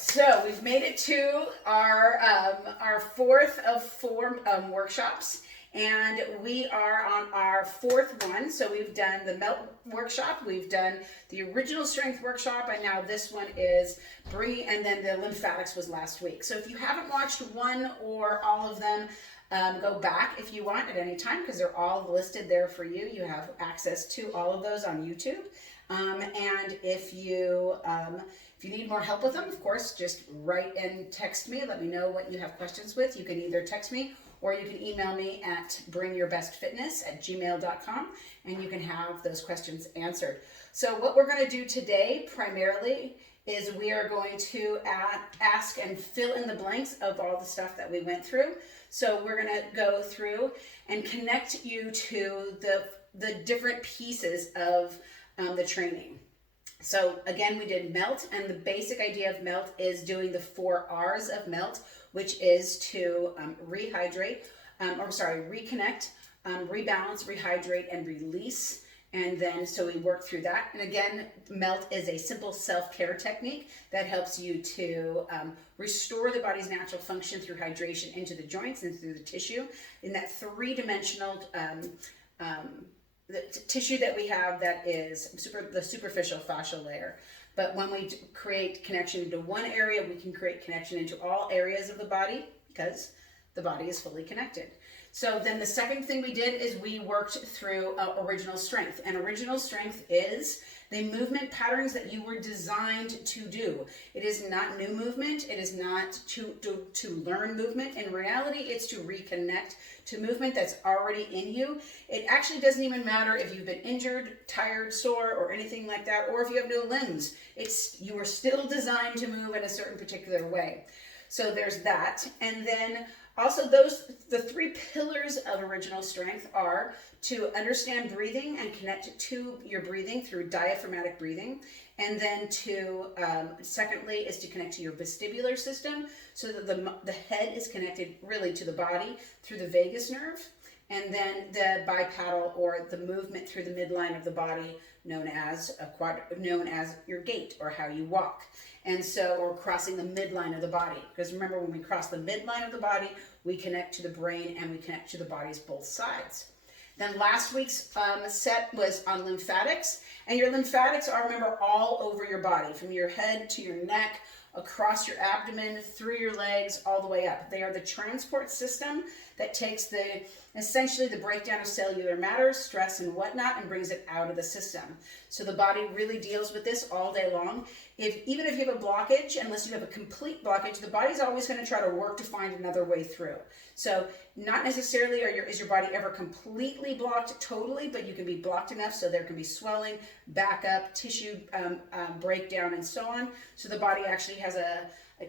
so we've made it to our fourth of four workshops, and we are on our fourth one. So we've done the melt workshop, we've done the original strength workshop, and now this one is bringing, and then the lymphatics was last week. So if you haven't watched one or all of them, go back if you want at any time, because they're all listed there for you. You have access to all of those on YouTube. And if you need more help with them, of course, just write and text me. Let me know what you have questions with. You can either text me or you can email me at bringyourbestfitness@gmail.com, and you can have those questions answered. So what we're going to do today primarily is we are going to ask and fill in the blanks of all the stuff that we went through. So we're going to go through and connect you to the different pieces of the training. So again, we did melt, and the basic idea of melt is doing the 4 R's of melt, which is to reconnect, rebalance, rehydrate, and release. And then, so we work through that. And again, melt is a simple self-care technique that helps you to restore the body's natural function through hydration into the joints and through the tissue in that three-dimensional the tissue that we have that is the superficial fascial layer. But when we create connection into one area, we can create connection into all areas of the body because the body is fully connected. So then the second thing we did is we worked through original strength. And original strength is the movement patterns that you were designed to do. It is not new movement. It is not to learn movement. In reality, it's to reconnect to movement that's already in you. It actually doesn't even matter if you've been injured, tired, sore, or anything like that, or if you have no limbs. You are still designed to move in a certain particular way. So there's that. And then also the 3 pillars of original strength are to understand breathing and connect to your breathing through diaphragmatic breathing. And then secondly is to connect to your vestibular system so that the head is connected really to the body through the vagus nerve. And then the bipedal, or the movement through the midline of the body, known as your gait, or how you walk. And so, or crossing the midline of the body. Because remember, when we cross the midline of the body, we connect to the brain and we connect to the body's both sides. Then last week's set was on lymphatics. And your lymphatics are, remember, all over your body, from your head to your neck, across your abdomen, through your legs, all the way up. They are the transport system that takes essentially the breakdown of cellular matter, stress, and whatnot, and brings it out of the system. So the body really deals with this all day long. Even if you have a blockage, unless you have a complete blockage, the body's always going to try to work to find another way through. So not necessarily is your body ever completely blocked totally, but you can be blocked enough so there can be swelling, backup, tissue breakdown, and so on. So the body actually it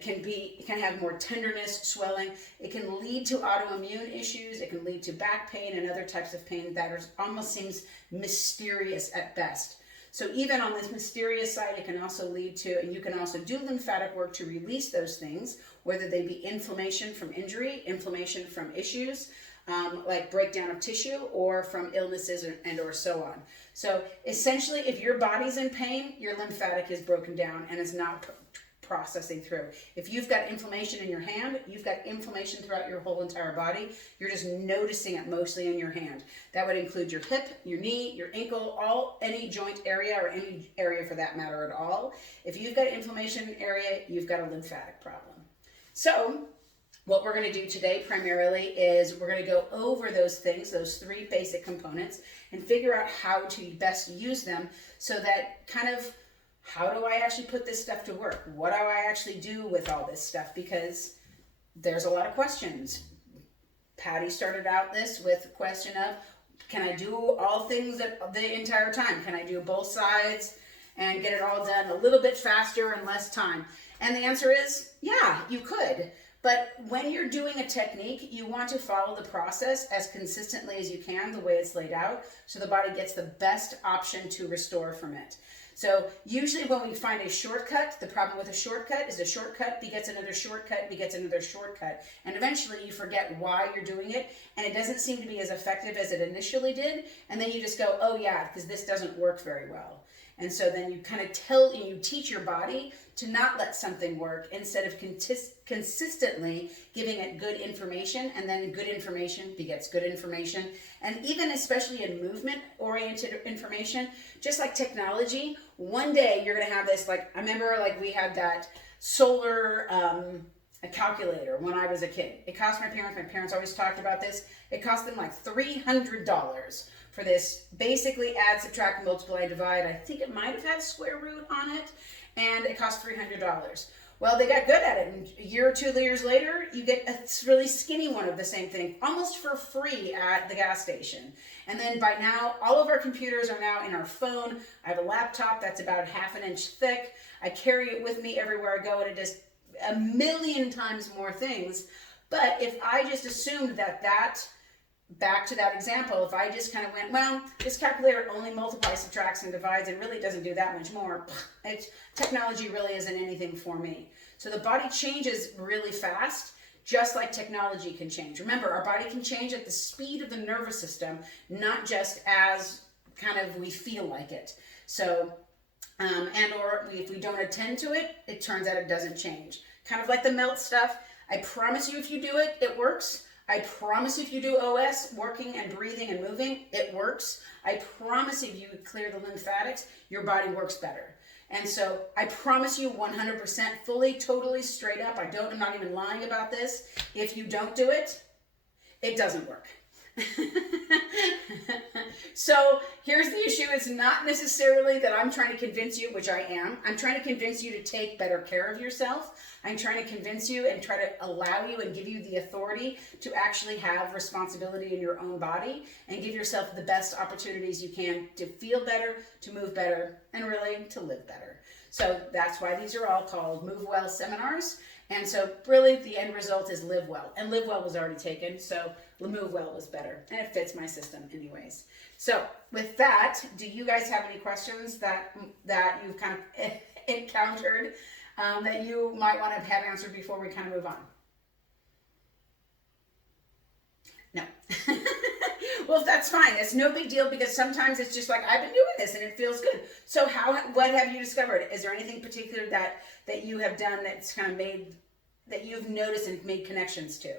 can have more tenderness, swelling. It can lead to autoimmune issues. It can lead to back pain and other types of pain that almost seems mysterious at best. So even on this mysterious side, it can also lead to, and you can also do lymphatic work to release those things, whether they be inflammation from injury, inflammation from issues, like breakdown of tissue, or from illnesses or so on. So essentially, if your body's in pain, your lymphatic is broken down and is not processing through. If you've got inflammation in your hand, you've got inflammation throughout your whole entire body. You're just noticing it mostly in your hand. That would include your hip, your knee, your ankle, any joint area, or any area for that matter at all. If you've got inflammation area, you've got a lymphatic problem. So what we're going to do today primarily is we're going to go over those things, those 3 basic components, and figure out how to best use them so that how do I actually put this stuff to work? What do I actually do with all this stuff? Because there's a lot of questions. Patty started out this with a question of, can I do all things at the entire time? Can I do both sides and get it all done a little bit faster and less time? And the answer is, yeah, you could. But when you're doing a technique, you want to follow the process as consistently as you can, the way it's laid out, so the body gets the best option to restore from it. So usually when we find a shortcut, the problem with a shortcut is a shortcut begets another shortcut begets another shortcut. And eventually you forget why you're doing it, and it doesn't seem to be as effective as it initially did. And then you just go, oh yeah, because this doesn't work very well. And so then you kind of tell and you teach your body to not let something work instead of consistently giving it good information, and then good information begets good information. And even especially in movement oriented information, just like technology, one day you're going to have this, like, I remember like we had that solar a calculator when I was a kid. It cost my parents always talked about this. It cost them like $300 for this basically add, subtract, multiply, divide. I think it might have had a square root on it, and it cost $300. Well, they got good at it, and a year or 2 years later, you get a really skinny one of the same thing, almost for free at the gas station. And then by now, all of our computers are now in our phone. I have a laptop that's about 1/2 inch thick. I carry it with me everywhere I go, and it does a million times more things. But if I just assumed that back to that example, if I just kind of went, well, this calculator only multiplies, subtracts, and divides, and really doesn't do that much more, technology really isn't anything for me. So the body changes really fast, just like technology can change. Remember, our body can change at the speed of the nervous system, not just as kind of we feel like it. So, or if we don't attend to it, it turns out it doesn't change. Kind of like the melt stuff. I promise you, if you do it, it works. I promise if you do OS, working and breathing and moving, it works. I promise if you clear the lymphatics, your body works better. And so I promise you 100% fully, totally straight up, I'm not even lying about this. If you don't do it, it doesn't work. So here's the issue. It's not necessarily that I'm trying to convince you, which I am. I'm trying to convince you to take better care of yourself. I'm trying to convince you and try to allow you and give you the authority to actually have responsibility in your own body and give yourself the best opportunities you can to feel better, to move better, and really to live better. So that's why these are all called Move Well seminars. And so really the end result is Live Well. And Live Well was already taken, so Move Well was better. And it fits my system anyways. So with that, do you guys have any questions that you've kind of encountered that you might want to have answered before we kind of move on? No. Well, that's fine. It's no big deal, because sometimes it's just like, I've been doing this and it feels good. So what have you discovered? Is there anything particular that you have done that's kind of made, that you've noticed and made connections to?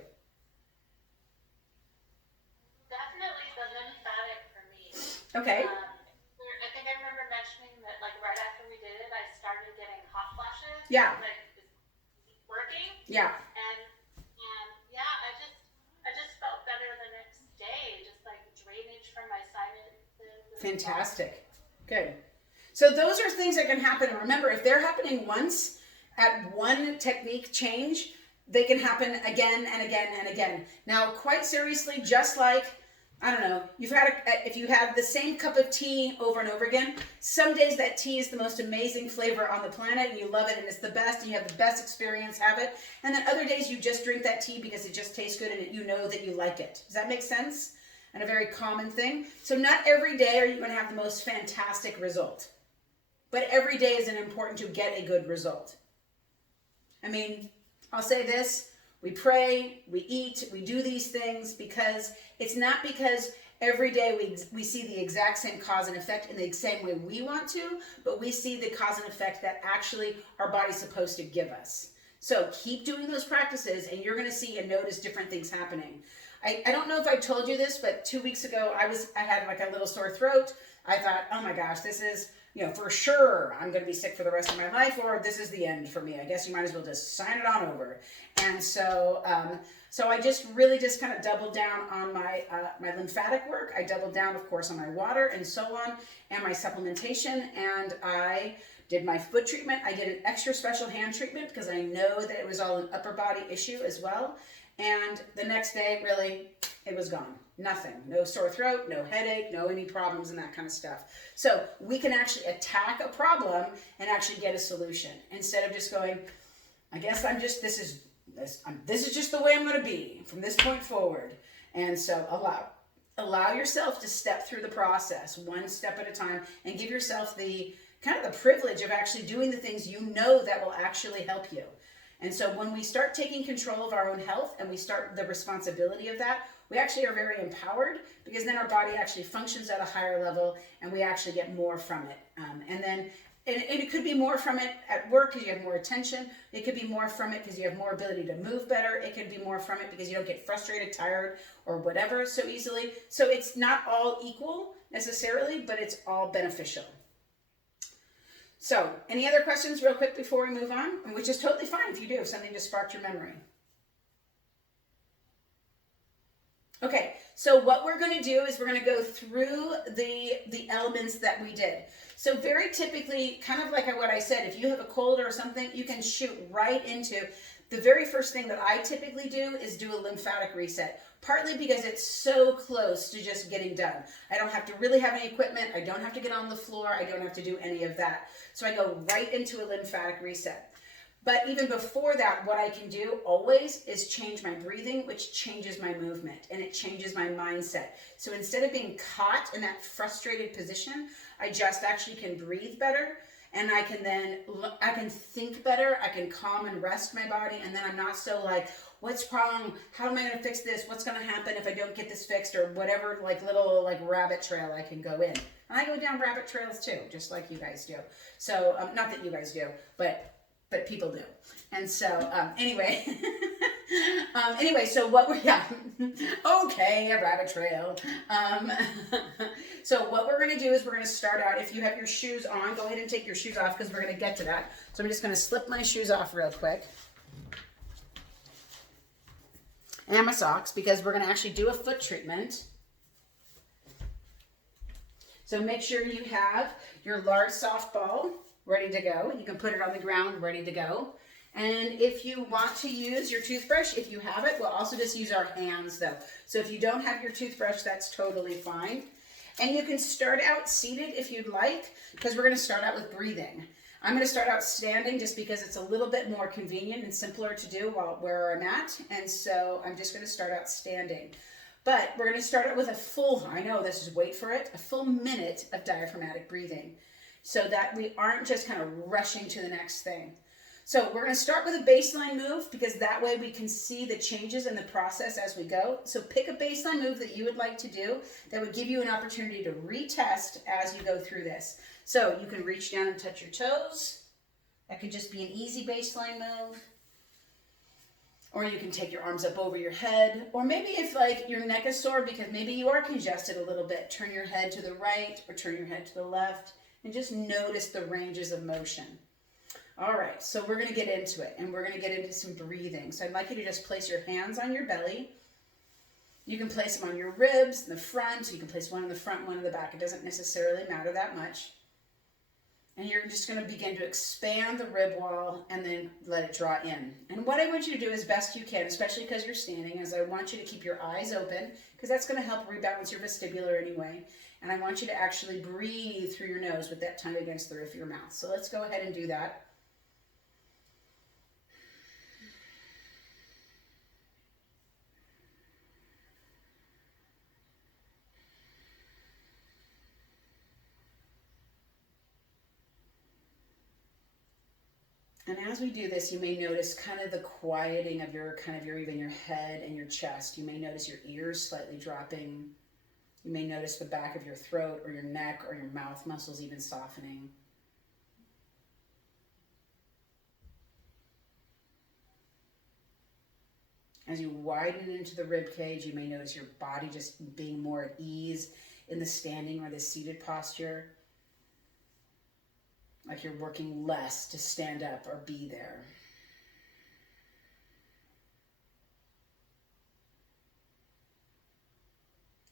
Definitely the lymphatic for me. Okay. I think I remember mentioning that, like, right after we did it, I started getting hot flashes. Yeah. Like, it's working. Yeah. And yeah, I just felt better the next day, just like drainage from my sinuses. Fantastic. Good. So those are things that can happen. And remember, if they're happening once at one technique change, they can happen again and again and again. Now, quite seriously, just like, I don't know, if you have the same cup of tea over and over again, some days that tea is the most amazing flavor on the planet and you love it and it's the best and you have the best experience, have it. And then other days you just drink that tea because it just tastes good and you know that you like it. Does that make sense? And a very common thing. So not every day are you going to have the most fantastic result. But every day is important to get a good result. I mean, I'll say this. We pray, we eat, we do these things because it's not because every day we see the exact same cause and effect in the same way we want to, but we see the cause and effect that actually our body's supposed to give us. So keep doing those practices and you're going to see and notice different things happening. I don't know if I told you this, but 2 weeks ago I had like a little sore throat. I thought, oh my gosh, this is, for sure I'm going to be sick for the rest of my life, or this is the end for me. I guess you might as well just sign it on over. And so I just really just kind of doubled down on my lymphatic work. I doubled down, of course, on my water and so on, and my supplementation. And I did my foot treatment. I did an extra special hand treatment because I know that it was all an upper body issue as well. And the next day, really, it was gone. Nothing. No sore throat, no headache, no any problems and that kind of stuff. So we can actually attack a problem and actually get a solution instead of just going, I guess this is just the way I'm going to be from this point forward. And so allow yourself to step through the process one step at a time and give yourself the kind of the privilege of actually doing the things that will actually help you. And so when we start taking control of our own health and we start the responsibility of that, we actually are very empowered, because then our body actually functions at a higher level and we actually get more from it. And it could be more from it at work because you have more attention. It could be more from it because you have more ability to move better. It could be more from it because you don't get frustrated, tired, or whatever so easily. So it's not all equal necessarily, but it's all beneficial. So any other questions real quick before we move on? Which is totally fine if you do, if something just sparked your memory. Okay, so what we're going to do is we're going to go through the elements that we did. So very typically, kind of like what I said, if you have a cold or something, you can shoot right into the very first thing that I typically do is do a lymphatic reset. Partly because it's so close to just getting done. I don't have to really have any equipment. I don't have to get on the floor. I don't have to do any of that. So I go right into a lymphatic reset. But even before that, what I can do always is change my breathing, which changes my movement and it changes my mindset. So instead of being caught in that frustrated position, I just actually can breathe better, and I can think better. I can calm and rest my body, and then I'm not so like, what's wrong? How am I going to fix this? What's going to happen if I don't get this fixed, or whatever little rabbit trail I can go in. And I go down rabbit trails too, just like you guys do. So not that you guys do, but people do. And so anyway, so what we're, okay, a rabbit trail. So what we're going to do is we're going to start out, if you have your shoes on, go ahead and take your shoes off because we're going to get to that. So I'm just going to slip my shoes off real quick. And my socks, because we're going to actually do a foot treatment. So make sure you have your large soft ball ready to go. You can put it on the ground ready to go. And if you want to use your toothbrush, if you have it, we'll also just use our hands though. So if you don't have your toothbrush, that's totally fine. And you can start out seated if you'd like, because we're going to start out with breathing. I'm going to start out standing just because it's a little bit more convenient and simpler to do where I'm at. And so I'm just going to start out standing. But we're going to start out with a full, I know this is, wait for it, a full minute of diaphragmatic breathing, so that we aren't just kind of rushing to the next thing. So we're going to start with a baseline move, because that way we can see the changes in the process as we go. So pick a baseline move that you would like to do that would give you an opportunity to retest as you go through this. So you can reach down and touch your toes. That could just be an easy baseline move. Or you can take your arms up over your head. Or maybe if your neck is sore because maybe you are congested a little bit, turn your head to the right or turn your head to the left and just notice the ranges of motion. All right, so we're going to get into it, and we're going to get into some breathing. So I'd like you to just place your hands on your belly. You can place them on your ribs in the front. You can place one in the front, one in the back. It doesn't necessarily matter that much. And you're just going to begin to expand the rib wall and then let it draw in. And what I want you to do as best you can, especially because you're standing, is I want you to keep your eyes open, because that's going to help rebalance your vestibular anyway. And I want you to actually breathe through your nose with that tongue against the roof of your mouth. So let's go ahead and do that. And as we do this, you may notice kind of the quieting of your even your head and your chest. You may notice your ears slightly dropping. You may notice the back of your throat or your neck or your mouth muscles even softening. As you widen into the rib cage, you may notice your body just being more at ease in the standing or the seated posture. Like you're working less to stand up or be there.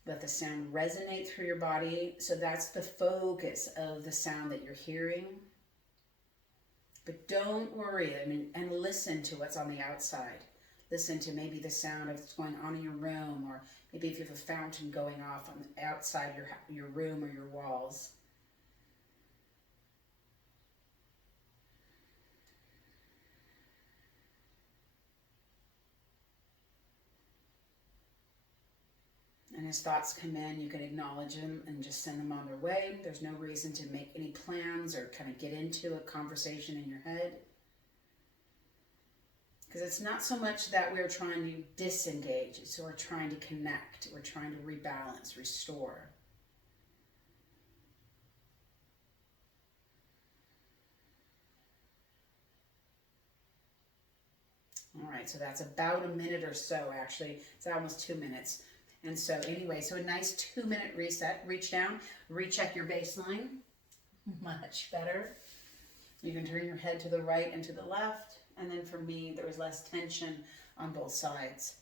Let the sound resonate through your body. So that's the focus of the sound that you're hearing. But don't worry, and listen to what's on the outside. Listen to maybe the sound of what's going on in your room, or maybe if you have a fountain going off on the outside your room or your walls. And as thoughts come in, you can acknowledge them and just send them on their way. There's no reason to make any plans or kind of get into a conversation in your head. Because it's not so much that we're trying to disengage, it's we're trying to connect, we're trying to rebalance, restore. All right, so that's about a minute or so, actually. It's almost 2 minutes. And so anyway, so a nice 2-minute reset. Reach down, recheck your baseline. Much better. You can turn your head to the right and to the left. And then for me, there was less tension on both sides.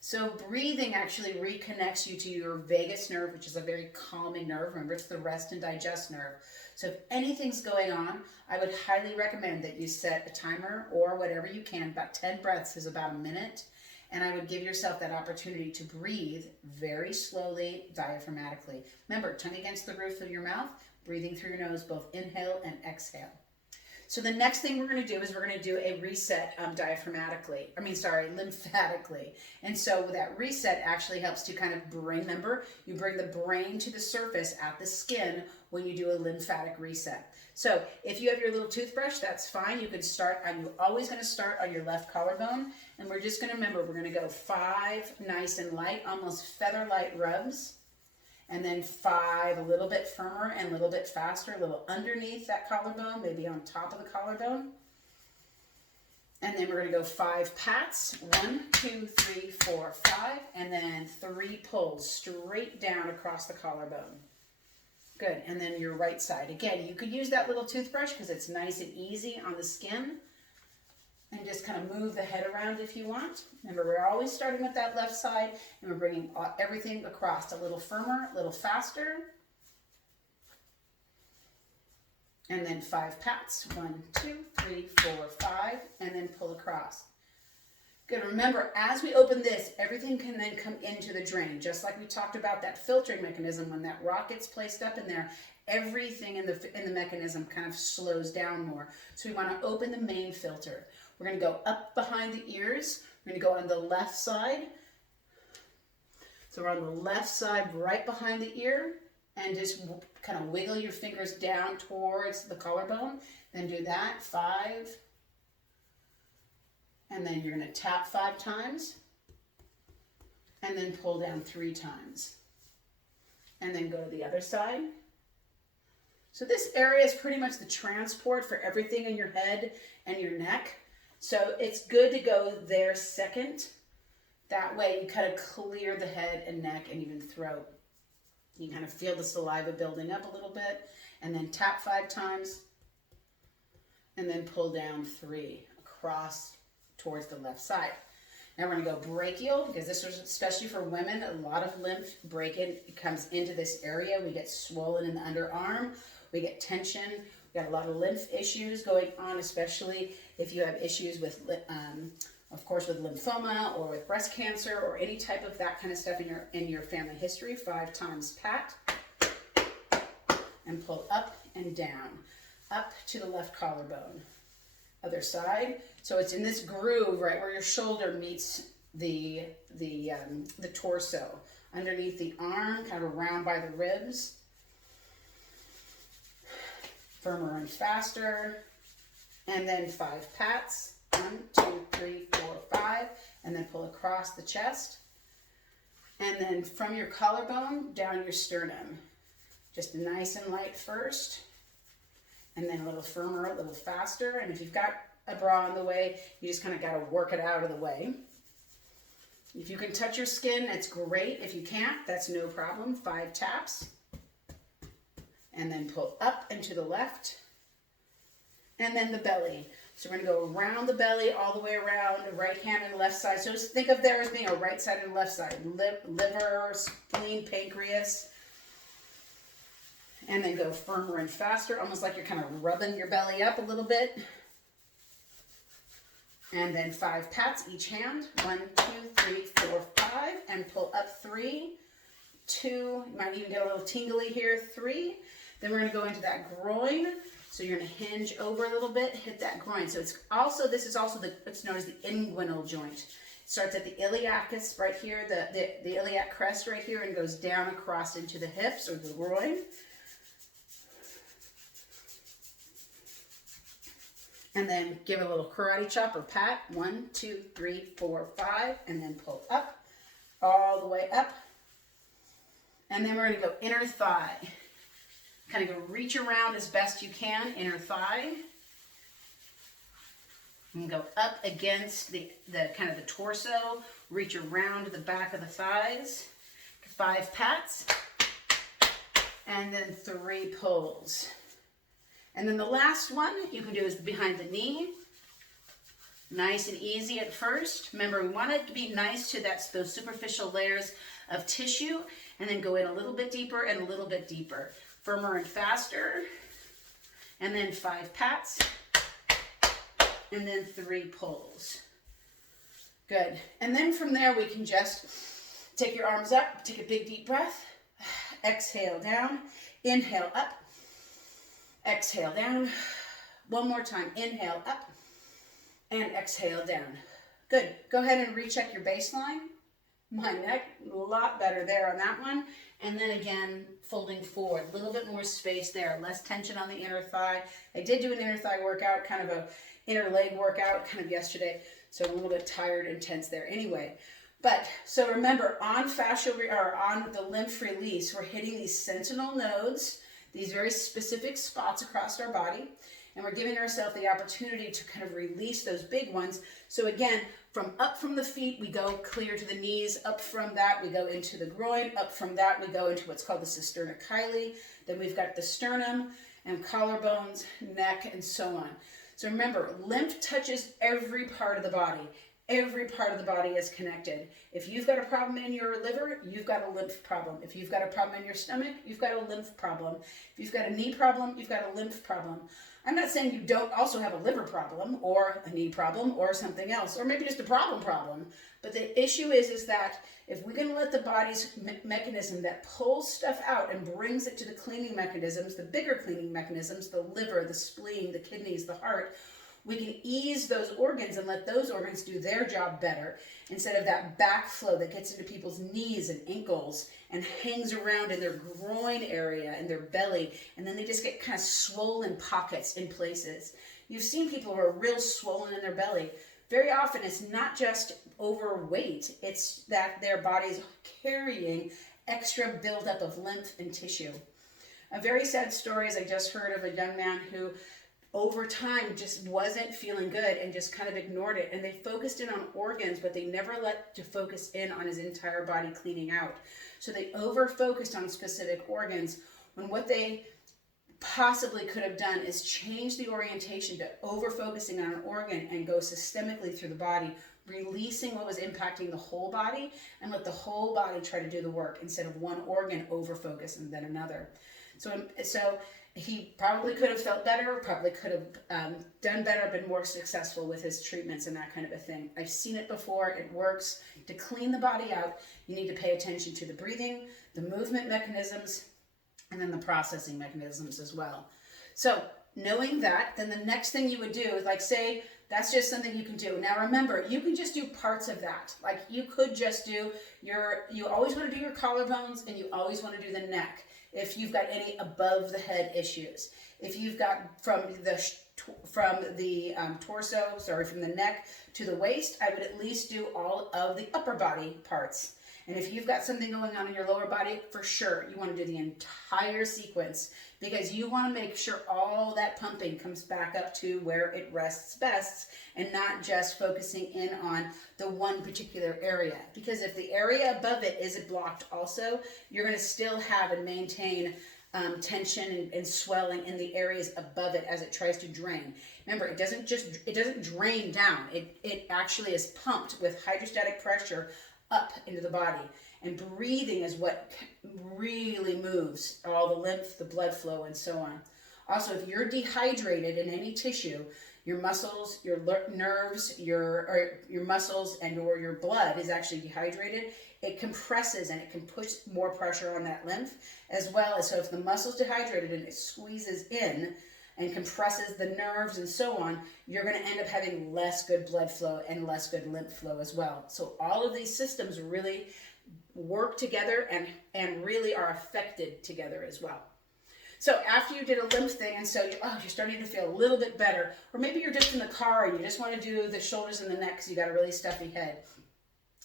So breathing actually reconnects you to your vagus nerve, which is a very calming nerve. Remember, it's the rest and digest nerve. So if anything's going on, I would highly recommend that you set a timer or whatever you can. About 10 breaths is about a minute. And I would give yourself that opportunity to breathe very slowly, diaphragmatically. Remember, tongue against the roof of your mouth, breathing through your nose, both inhale and exhale. So the next thing we're going to do is we're going to do a reset lymphatically. And so that reset actually helps to kind of remember, you bring the brain to the surface at the skin when you do a lymphatic reset. So if you have your little toothbrush, that's fine. You can start, you're always going to start on your left collarbone. And we're just going to remember, we're going to go 5 nice and light, almost feather light rubs. And then 5 a little bit firmer and a little bit faster, a little underneath that collarbone, maybe on top of the collarbone. And then we're going to go 5 pats. 1, 2, 3, 4, 5. And then 3 pulls straight down across the collarbone. Good. And then your right side. Again, you could use that little toothbrush because it's nice and easy on the skin. And just kind of move the head around if you want. Remember, we're always starting with that left side, and we're bringing everything across, a little firmer, a little faster. And then 5 pats. 1, 2, 3, 4, 5, and then pull across. Good. Remember, as we open this, everything can then come into the drain. Just like we talked about that filtering mechanism, when that rock gets placed up in there, everything in the mechanism kind of slows down more. So we want to open the main filter. We're going to go up behind the ears. We're going to go on the left side. So we're on the left side, right behind the ear, and just kind of wiggle your fingers down towards the collarbone. Then do that, 5. And then you're going to tap 5 times. And then pull down 3 times. And then go to the other side. So this area is pretty much the transport for everything in your head and your neck. So it's good to go there second. That way you kind of clear the head and neck and even throat. You kind of feel the saliva building up a little bit. And then tap 5 times. And then pull down 3 across towards the left side. Now we're going to go brachial, because this is especially for women. A lot of lymph comes into this area. We get swollen in the underarm. We get tension. We got a lot of lymph issues going on, especially if you have issues with, of course, with lymphoma or with breast cancer or any type of that kind of stuff in your family history. 5 times pat and pull up and down, up to the left collarbone. Other side. So it's in this groove right where your shoulder meets the torso, underneath the arm, kind of around by the ribs. Firmer and faster. And then 5 pats. 1, 2, 3, 4, 5. And then pull across the chest. And then from your collarbone down your sternum. Just nice and light first. And then a little firmer, a little faster. And if you've got a bra in the way, you just kind of got to work it out of the way. If you can touch your skin, it's great. If you can't, that's no problem. 5 taps. And then pull up and to the left. And then the belly. So we're going to go around the belly, all the way around, the right hand and left side. So just think of there as being a right side and left side. Liver, spleen, pancreas. And then go firmer and faster, almost like you're kind of rubbing your belly up a little bit. And then 5 pats each hand. 1, 2, 3, 4, 5. And pull up 3, 2. You might even get a little tingly here. 3. Then we're going to go into that groin. So you're going to hinge over a little bit, hit that groin. So this is also it's known as the inguinal joint. It starts at the iliacus right here, the iliac crest right here, and goes down across into the hips or the groin. And then give it a little karate chop or pat. 1, 2, 3, 4, 5. And then pull up, all the way up. And then we're going to go inner thigh. Kind of go reach around as best you can, inner thigh. And go up against the kind of the torso. Reach around the back of the thighs. 5 pats. And then 3 pulls. And then the last one you can do is behind the knee. Nice and easy at first. Remember, we want it to be nice to those superficial layers of tissue, and then go in a little bit deeper and a little bit deeper. Firmer and faster. And then 5 pats. And then 3 pulls. Good. And then from there, we can just take your arms up, take a big deep breath. Exhale down. Inhale up. Exhale down. One more time. Inhale up and exhale down. Good. Go ahead and recheck your baseline. My neck, a lot better there on that one. And then again, folding forward. A little bit more space there. Less tension on the inner thigh. I did do an inner thigh workout, kind of a inner leg workout kind of yesterday. So I'm a little bit tired and tense there anyway. But so remember, on fascial or on the lymph release, we're hitting these sentinel nodes, these very specific spots across our body, and we're giving ourselves the opportunity to kind of release those big ones. So again, up from the feet, we go clear to the knees. Up from that, we go into the groin. Up from that, we go into what's called the cisterna-chyli. Then we've got the sternum and collarbones, neck, and so on. So remember, lymph touches every part of the body. Every part of the body is connected. If you've got a problem in your liver, you've got a lymph problem. If you've got a problem in your stomach, you've got a lymph problem. If you've got a knee problem, you've got a lymph problem. I'm not saying you don't also have a liver problem or a knee problem or something else, or maybe just a problem. But the issue is that if we're going to let the body's mechanism that pulls stuff out and brings it to the cleaning mechanisms, the bigger cleaning mechanisms, the liver, the spleen, the kidneys, the heart, we can ease those organs and let those organs do their job better instead of that backflow that gets into people's knees and ankles and hangs around in their groin area and their belly, and then they just get kind of swollen pockets in places. You've seen people who are real swollen in their belly. Very often it's not just overweight, it's that their body's carrying extra buildup of lymph and tissue. A very sad story is I just heard of a young man who over time just wasn't feeling good and just kind of ignored it, and they focused in on organs, but they never let to focus in on his entire body cleaning out. So they over focused on specific organs when what they possibly could have done is change the orientation to over focusing on an organ and go systemically through the body, releasing what was impacting the whole body and let the whole body try to do the work instead of one organ over focus and then another. So he probably could have felt better, probably could have done better, been more successful with his treatments and that kind of a thing. I've seen it before. It works. To clean the body out, you need to pay attention to the breathing, the movement mechanisms, and then the processing mechanisms as well. So knowing that, then the next thing you would do is, like, say, that's just something you can do. Now remember, you can just do parts of that. Like, you could just do you always want to do your collarbones, and you always want to do the neck. If you've got any above the head issues, if you've got from the neck to the waist, I would at least do all of the upper body parts. And if you've got something going on in your lower body, for sure, you want to do the entire sequence, because you want to make sure all that pumping comes back up to where it rests best and not just focusing in on the one particular area. Because if the area above it isn't blocked also, you're going to still have and maintain tension and swelling in the areas above it as it tries to drain. Remember, it doesn't drain down. It actually is pumped with hydrostatic pressure up into the body, and breathing is what really moves all the lymph, the blood flow, and so on. Also, if you're dehydrated in any tissue, your muscles, your nerves, your muscles, and or your blood is actually dehydrated, it compresses and it can push more pressure on that lymph, as well as, so if the muscle's dehydrated and it squeezes in and compresses the nerves and so on, you're going to end up having less good blood flow and less good lymph flow as well. So all of these systems really work together and really are affected together as well. So after you did a lymph thing, and so you're starting to feel a little bit better, or maybe you're just in the car and you just want to do the shoulders and the neck because you got a really stuffy head.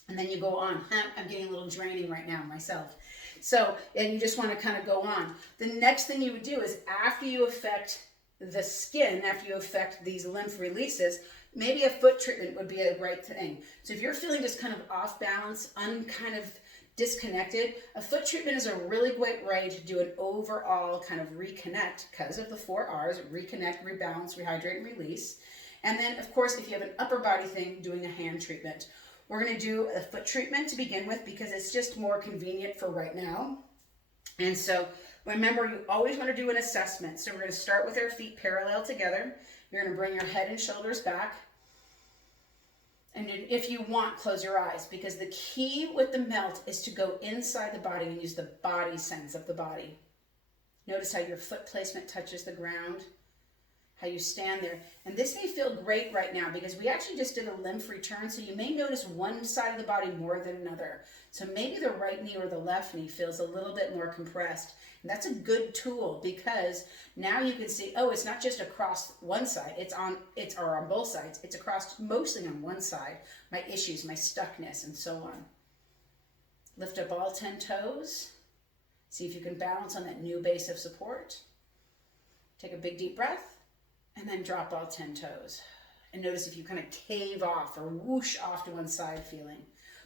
And then you go on, I'm getting a little draining right now myself. So, and you just want to kind of go on. The next thing you would do is after you affect the skin, after you affect these lymph releases, maybe a foot treatment would be a great thing. So if you're feeling just kind of off balance, kind of disconnected, a foot treatment is a really great way to do an overall kind of reconnect because of the 4 R's: reconnect, rebalance, rehydrate, and release. And then, of course, if you have an upper body thing, doing a hand treatment. We're going to do a foot treatment to begin with because it's just more convenient for right now. And so remember, you always want to do an assessment. So we're going to start with our feet parallel together. You're going to bring your head and shoulders back. And if you want, close your eyes, because the key with the melt is to go inside the body and use the body sense of the body. Notice how your foot placement touches the ground, how you stand there. And this may feel great right now because we actually just did a lymph return, so you may notice one side of the body more than another. So maybe the right knee or the left knee feels a little bit more compressed. And that's a good tool because now you can see, oh, it's not just across one side, or on both sides. It's across mostly on one side, my issues, my stuckness, and so on. Lift up all 10 toes. See if you can balance on that new base of support. Take a big deep breath. And then drop all 10 toes. And notice if you kind of cave off or whoosh off to one side feeling.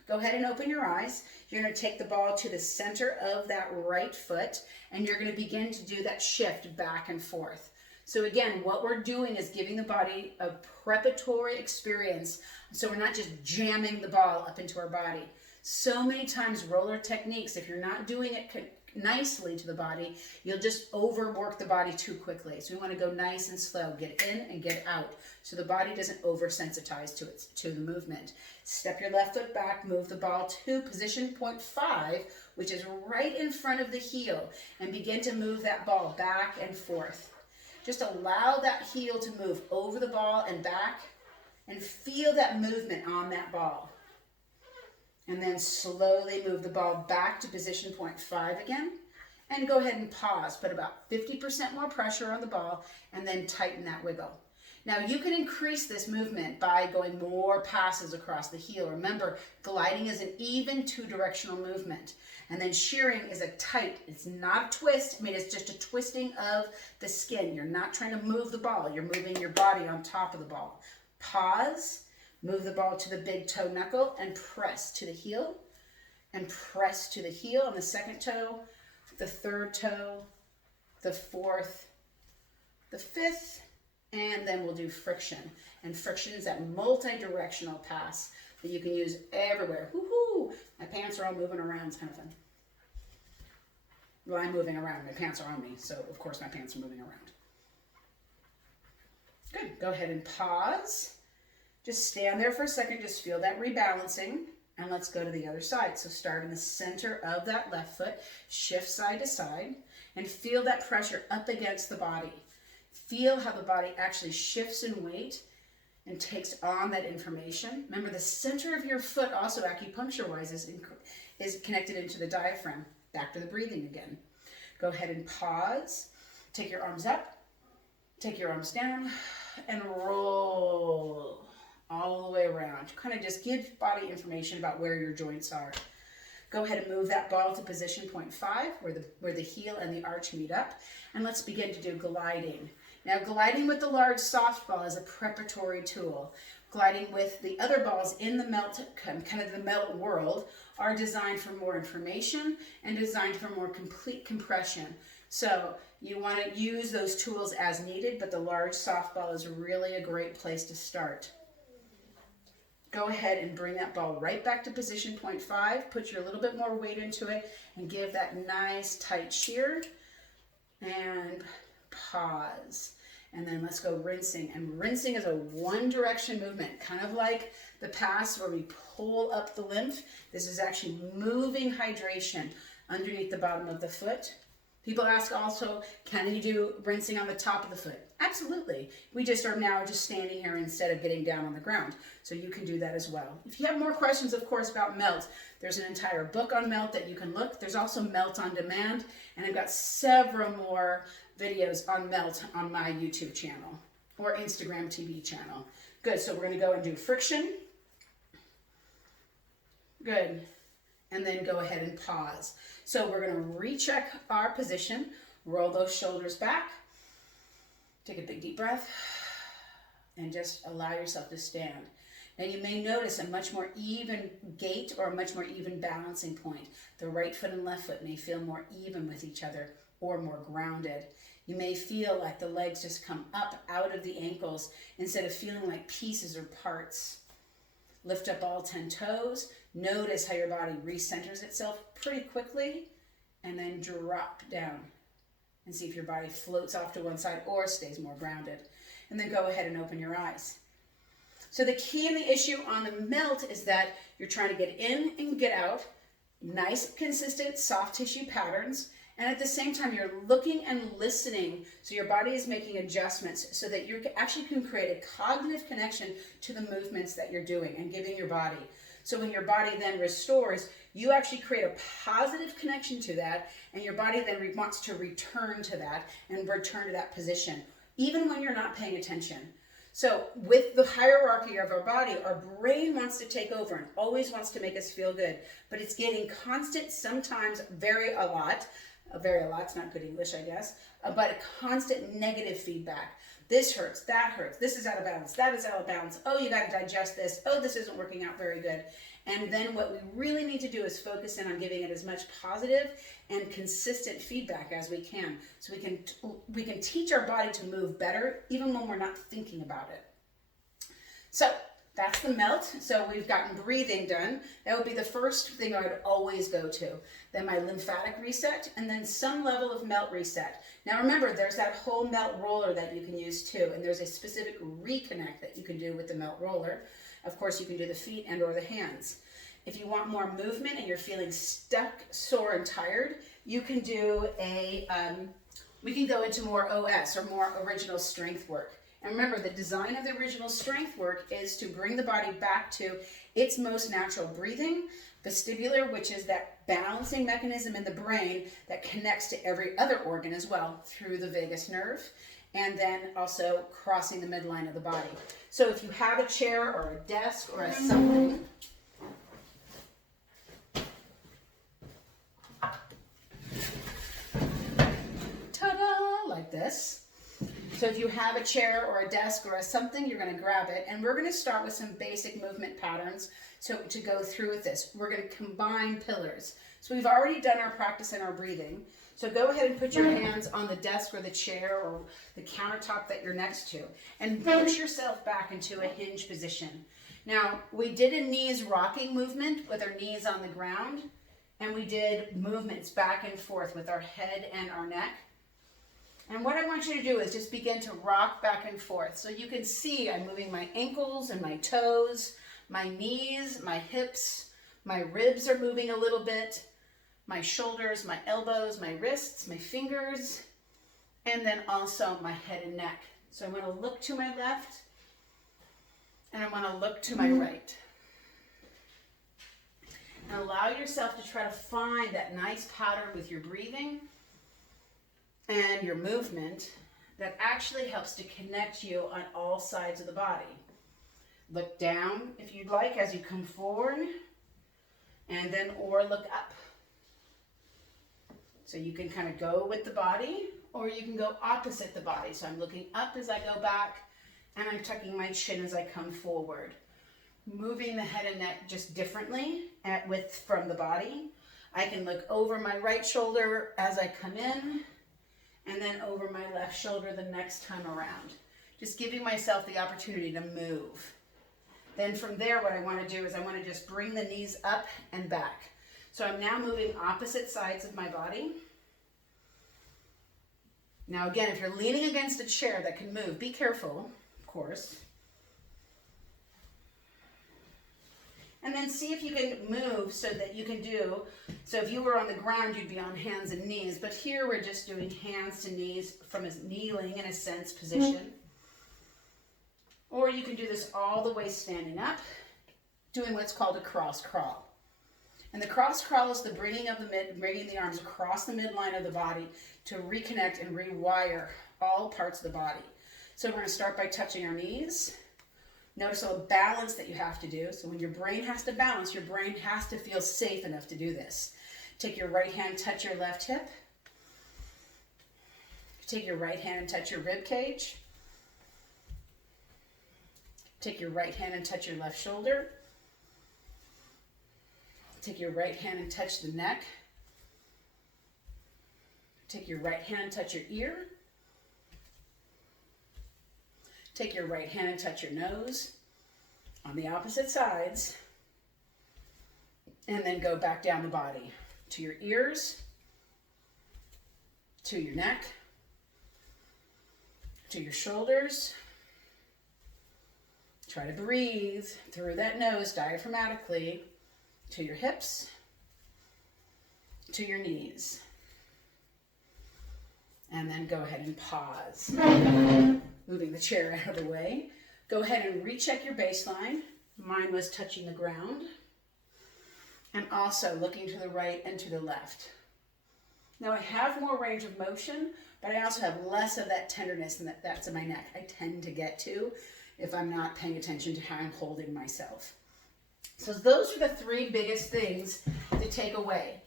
Go ahead and open your eyes. You're going to take the ball to the center of that right foot, and you're going to begin to do that shift back and forth. So again, what we're doing is giving the body a preparatory experience, so we're not just jamming the ball up into our body. So many times roller techniques, if you're not doing it nicely to the body, you'll just overwork the body too quickly. So we want to go nice and slow, get in and get out, so the body doesn't oversensitize to the movement. Step your left foot back, move the ball to position point 5, which is right in front of the heel, and begin to move that ball back and forth. Just allow that heel to move over the ball and back, and feel that movement on that ball. And then slowly move the ball back to position point 5 again. And go ahead and pause. Put about 50% more pressure on the ball and then tighten that wiggle. Now you can increase this movement by going more passes across the heel. Remember, gliding is an even 2-directional movement. And then shearing is a tight, it's not a twist. I mean, it's just a twisting of the skin. You're not trying to move the ball. You're moving your body on top of the ball. Pause. Move the ball to the big toe knuckle and press to the heel. And press to the heel on the second toe, the third toe, the fourth, the fifth, and then we'll do friction. And friction is that multi-directional pass that you can use everywhere. Woohoo! My pants are all moving around. It's kind of fun. Well, I'm moving around. My pants are on me, so of course my pants are moving around. Good. Go ahead and pause. Just stand there for a second, just feel that rebalancing, and let's go to the other side. So start in the center of that left foot, shift side to side, and feel that pressure up against the body. Feel how the body actually shifts in weight and takes on that information. Remember, the center of your foot also acupuncture-wise is connected into the diaphragm. Back to the breathing again. Go ahead and pause. Take your arms up, take your arms down, and roll all the way around. Kind of just give body information about where your joints are. Go ahead and move that ball to position point 5, where the heel and the arch meet up. And let's begin to do gliding. Now, gliding with the large soft ball is a preparatory tool. Gliding with the other balls in the melt, kind of the melt world, are designed for more information and designed for more complete compression. So you want to use those tools as needed, but the large soft ball is really a great place to start. Go ahead and bring that ball right back to position point 5. Put your little bit more weight into it and give that nice tight shear. And pause. And then let's go rinsing. And rinsing is a one-direction movement, kind of like the pass where we pull up the lymph. This is actually moving hydration underneath the bottom of the foot. People ask also, can you do rinsing on the top of the foot? Absolutely. We just are now just standing here instead of getting down on the ground. So you can do that as well. If you have more questions, of course, about melt, there's an entire book on melt that you can look. There's also Melt on Demand, and I've got several more videos on melt on my YouTube channel or Instagram TV channel. Good, so we're gonna go and do friction. Good, and then go ahead and pause. So we're gonna recheck our position, roll those shoulders back, take a big deep breath, and just allow yourself to stand. Now you may notice a much more even gait or a much more even balancing point. The right foot and left foot may feel more even with each other or more grounded. You may feel like the legs just come up out of the ankles instead of feeling like pieces or parts. Lift up all 10 toes. Notice how your body recenters itself pretty quickly and then drop down and see if your body floats off to one side or stays more grounded. And then go ahead and open your eyes. So the key and the issue on the melt is that you're trying to get in and get out, nice, consistent, soft tissue patterns, and at the same time you're looking and listening so your body is making adjustments so that you actually can create a cognitive connection to the movements that you're doing and giving your body. So when your body then restores, you actually create a positive connection to that, and your body then wants to return to that and return to that position, even when you're not paying attention. So with the hierarchy of our body, our brain wants to take over and always wants to make us feel good, but it's getting constant, sometimes a lot's not good English, I guess, but a constant negative feedback. This hurts, that hurts, this is out of balance, that is out of balance, oh, you got to digest this, oh, this isn't working out very good. And then what we really need to do is focus in on giving it as much positive and consistent feedback as we can, so we can teach our body to move better even when we're not thinking about it. So that's the melt. So we've gotten breathing done. That would be the first thing I would always go to. Then my lymphatic reset, and then some level of melt reset. Now remember, there's that whole melt roller that you can use too, and there's a specific reconnect that you can do with the melt roller. Of course, you can do the feet and or the hands. If you want more movement and you're feeling stuck, sore, and tired, you can do we can go into more OS or more original strength work. And remember, the design of the original strength work is to bring the body back to its most natural breathing, vestibular, which is that balancing mechanism in the brain that connects to every other organ as well through the vagus nerve, and then also crossing the midline of the body. So if you have a chair or a desk or a something, ta-da, like this. So if you have a chair or a desk or a something, you're going to grab it, and we're going to start with some basic movement patterns to go through with this. We're going to combine pillars. So we've already done our practice and our breathing. So go ahead and put your hands on the desk or the chair or the countertop that you're next to, and push yourself back into a hinge position. Now, we did a knees rocking movement with our knees on the ground, and we did movements back and forth with our head and our neck. And what I want you to do is just begin to rock back and forth. So you can see I'm moving my ankles and my toes, my knees, my hips, my ribs are moving a little bit, my shoulders, my elbows, my wrists, my fingers, and then also my head and neck. So I'm going to look to my left and I'm going to look to my right. And allow yourself to try to find that nice pattern with your breathing and your movement that actually helps to connect you on all sides of the body. Look down if you'd like as you come forward, and then or look up. So you can kind of go with the body, or you can go opposite the body. So I'm looking up as I go back, and I'm tucking my chin as I come forward. Moving the head and neck just differently from the body. I can look over my right shoulder as I come in, and then over my left shoulder the next time around. Just giving myself the opportunity to move. Then from there, what I want to do is I want to just bring the knees up and back. So I'm now moving opposite sides of my body. Now again, if you're leaning against a chair that can move, be careful, of course. And then see if you can move so that you can do, so if you were on the ground, you'd be on hands and knees. But here we're just doing hands to knees from a kneeling in a sense position. Or you can do this all the way standing up, doing what's called a cross crawl. And the cross crawl is the bringing the arms across the midline of the body to reconnect and rewire all parts of the body. So we're going to start by touching our knees. Notice all the balance that you have to do. So when your brain has to balance, your brain has to feel safe enough to do this. Take your right hand, touch your left hip. Take your right hand and touch your rib cage. Take your right hand and touch your left shoulder. Take your right hand and touch the neck. Take your right hand and touch your ear. Take your right hand and touch your nose on the opposite sides. And then go back down the body to your ears, to your neck, to your shoulders. Try to breathe through that nose diaphragmatically to your hips, to your knees. And then go ahead and pause. Moving the chair out of the way. Go ahead and recheck your baseline. Mine was touching the ground. And also looking to the right and to the left. Now I have more range of motion, but I also have less of that tenderness and that's in my neck. I tend to get to if I'm not paying attention to how I'm holding myself. So those are the three biggest things to take away.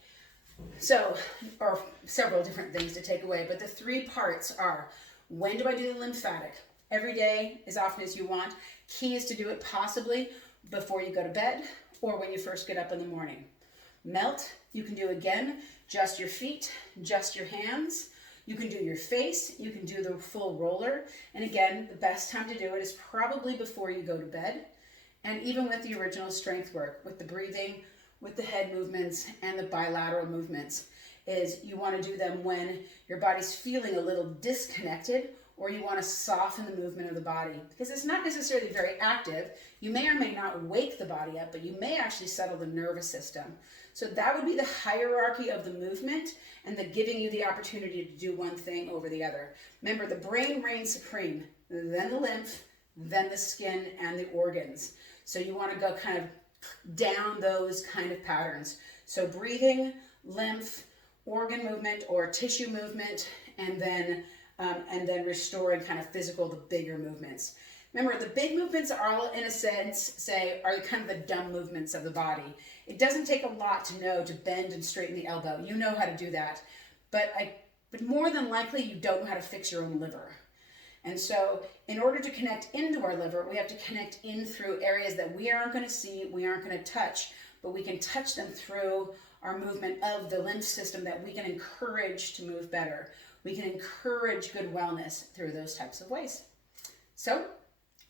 So, or several different things to take away, but the three parts are, when do I do the lymphatic? Every day, as often as you want. Key is to do it possibly before you go to bed or when you first get up in the morning. Melt, you can do again, just your feet, just your hands. You can do your face, you can do the full roller. And again, the best time to do it is probably before you go to bed. And even with the original strength work, with the breathing, with the head movements and the bilateral movements, is you want to do them when your body's feeling a little disconnected or you want to soften the movement of the body. Because it's not necessarily very active. You may or may not wake the body up, but you may actually settle the nervous system. So that would be the hierarchy of the movement and the giving you the opportunity to do one thing over the other. Remember, the brain reigns supreme, then the lymph, then the skin and the organs. So you want to go kind of down those kind of patterns. So breathing, lymph, organ movement or tissue movement, and then restoring kind of physical, the bigger movements. Remember, the big movements are all, in a sense, are kind of the dumb movements of the body. It doesn't take a lot to know to bend and straighten the elbow. You know how to do that. But more than likely, you don't know how to fix your own liver. And so in order to connect into our liver, we have to connect in through areas that we aren't going to see, we aren't going to touch, but we can touch them through our movement of the lymph system that we can encourage to move better. We can encourage good wellness through those types of ways. So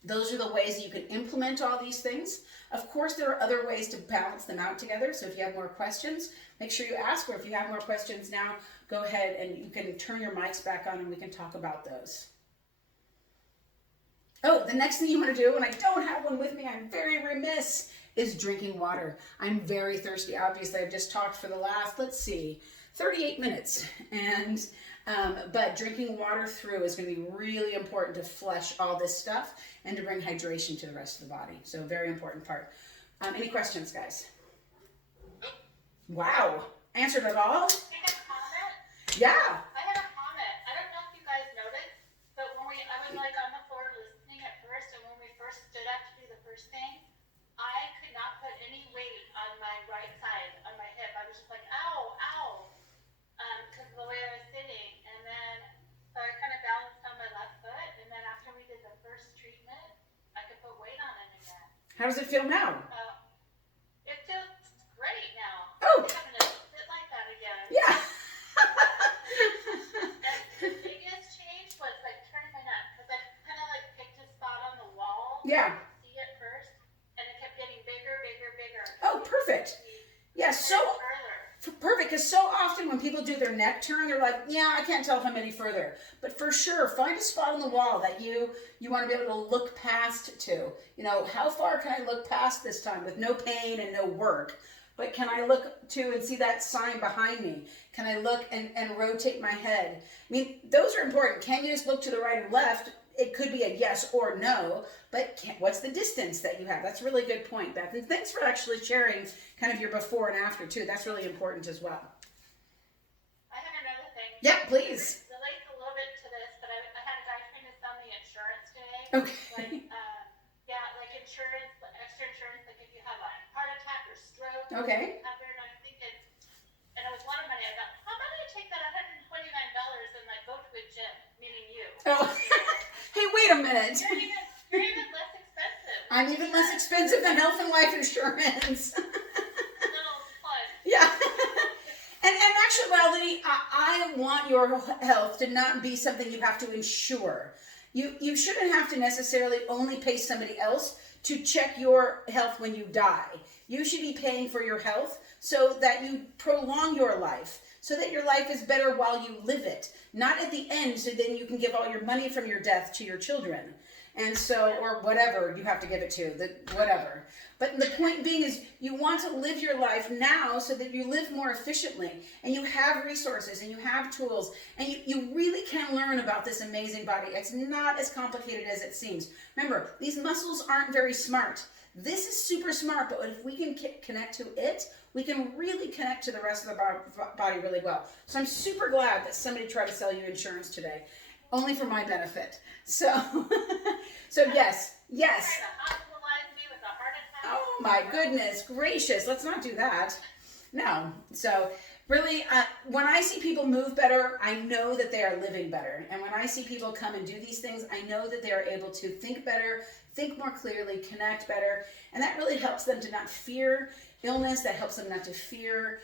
those are the ways that you can implement all these things. Of course, there are other ways to balance them out together. So if you have more questions, make sure you ask, or if you have more questions now, go ahead and you can turn your mics back on and we can talk about those. Oh, the next thing you want to do, and I don't have one with me, I'm very remiss, is drinking water. I'm very thirsty. Obviously, I've just talked for the last, 38 minutes. But drinking water through is going to be really important to flush all this stuff and to bring hydration to the rest of the body. So very important part. Any questions, guys? Wow. Answered it all? I have a comment. Yeah. I have a comment. I don't know if you guys noticed, but I was like on the floor listening at first, and when we first stood up to do the first thing, I could not put any weight on my right side, on my hip. I was just like, ow, ow, because of the way I was sitting. And then, so I kind of balanced on my left foot, and then after we did the first treatment, I could put weight on it again. How does it feel now? It feels great now. Oh. I'm having to sit like that again. Yeah. And the biggest change was like turning my neck, because I kind of like picked a spot on the wall. Yeah. See it first, and it kept getting bigger, bigger, bigger. Oh, perfect. Yeah, so perfect, because so often when people do their neck turn, they're like, yeah, I can't tell if I'm any further. But for sure, find a spot on the wall that you want to be able to look past to. You know, how far can I look past this time with no pain and no work? But can I look to and see that sign behind me? Can I look and rotate my head? I mean, those are important. Can you just look to the right and left? it could be a yes or no, but what's the distance that you have? That's a really good point, Beth. And thanks for actually sharing kind of your before and after too. That's really important as well. I have another thing. Yeah, please. It relates a little bit to this, but I had a guy trying to sell me insurance today. Okay. Like insurance, like extra insurance, like if you have a heart attack or stroke. Okay. And I'm thinking, and it was a lot of money. I thought, how about I take that $129 and like go to a gym, meaning you? Oh. Hey, wait a minute. You're even less expensive. I'm even less expensive than health and life insurance. Little plug. Yeah. And actuality, I want your health to not be something you have to insure. You shouldn't have to necessarily only pay somebody else to check your health when you die. You should be paying for your health so that you prolong your life, so that your life is better while you live it, not at the end so then you can give all your money from your death to your children. And so, or whatever you have to give it to, whatever. But the point being is you want to live your life now so that you live more efficiently and you have resources and you have tools and you really can learn about this amazing body. It's not as complicated as it seems. Remember, these muscles aren't very smart. This is super smart, but if we can connect to it, we can really connect to the rest of the body really well. So I'm super glad that somebody tried to sell you insurance today, only for my benefit. So, so yes. Oh my goodness gracious, let's not do that. No. So really, when I see people move better, I know that they are living better. And when I see people come and do these things, I know that they are able to think better, think more clearly, connect better. And that really helps them to not fear illness. That helps them not to fear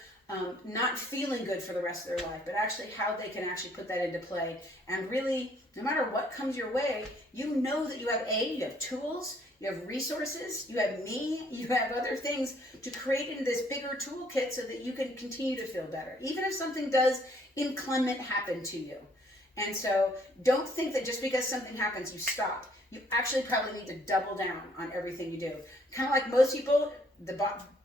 not feeling good for the rest of their life, but actually how they can actually put that into play. And really, no matter what comes your way, you know that you have tools, you have resources, you have me, you have other things to create into this bigger toolkit so that you can continue to feel better, even if something does inclement happen to you. And so don't think that just because something happens, you stop. You actually probably need to double down on everything you do. Kind of like most people, the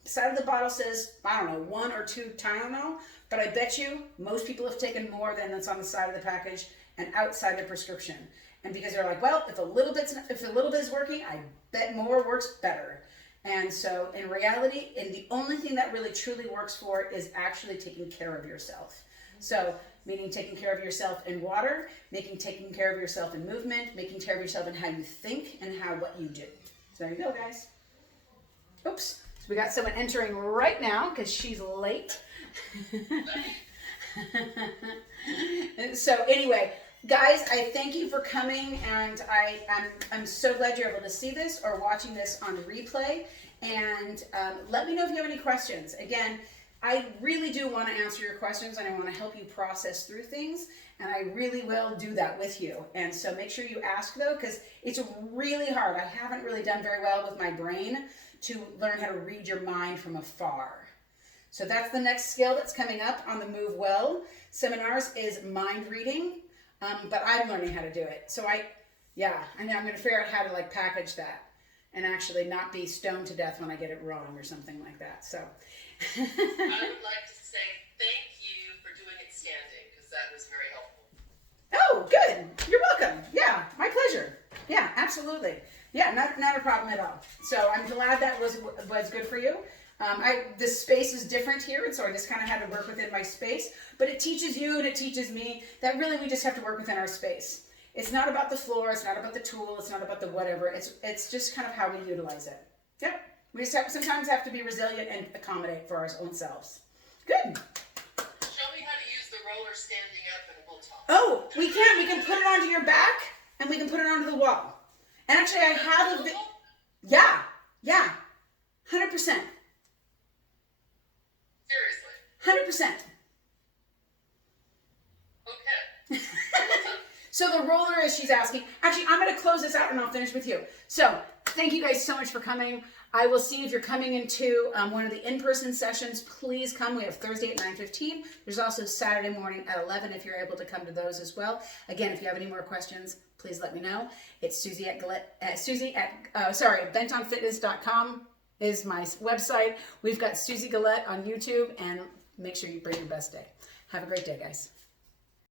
side of the bottle says, I don't know, 1 or 2 Tylenol, but I bet you most people have taken more than that's on the side of the package and outside the prescription. And because they're like, well, if a little bit is working, I bet more works better. And so in reality, and the only thing that really truly works for it is actually taking care of yourself. So meaning taking care of yourself in water, taking care of yourself in movement, making care of yourself in how you think and what you do. So there you go, guys. Oops. So we got someone entering right now because she's late. So anyway, guys, I thank you for coming, and I'm so glad you're able to see this or watching this on replay. And let me know if you have any questions. Again, I really do want to answer your questions, and I want to help you process through things, and I really will do that with you. And so make sure you ask, though, because it's really hard. I haven't really done very well with my brain to learn how to read your mind from afar. So that's the next skill that's coming up on the Move Well seminars is mind reading, but I'm learning how to do it. So I'm going to figure out how to package that and actually not be stoned to death when I get it wrong or something like that. So I would like to say thank you for doing it standing, because that was very helpful. Oh, good. You're welcome. Yeah, my pleasure. Yeah, absolutely. Yeah, not a problem at all. So I'm glad that was good for you. The space is different here, and so I just kind of had to work within my space. But it teaches you and it teaches me that really we just have to work within our space. It's not about the floor. It's not about the tool. It's not about the whatever. It's just kind of how we utilize it. Yep. We just sometimes have to be resilient and accommodate for our own selves. Good. Show me how to use the roller standing up and we'll talk. Oh, we can. We can put it onto your back and we can put it onto the wall. And actually, I have a yeah, 100%. Seriously? 100%. Okay. So the roller, as she's asking, actually, I'm going to close this out and I'll finish with you. So thank you guys so much for coming. I will see if you're coming into one of the in-person sessions. Please come. We have Thursday at 9:15. There's also Saturday morning at 11 if you're able to come to those as well. Again, if you have any more questions, please let me know. It's Susie at bentonfitness.com is my website. We've got Susie Gillette on YouTube, and make sure you bring your best day. Have a great day, guys.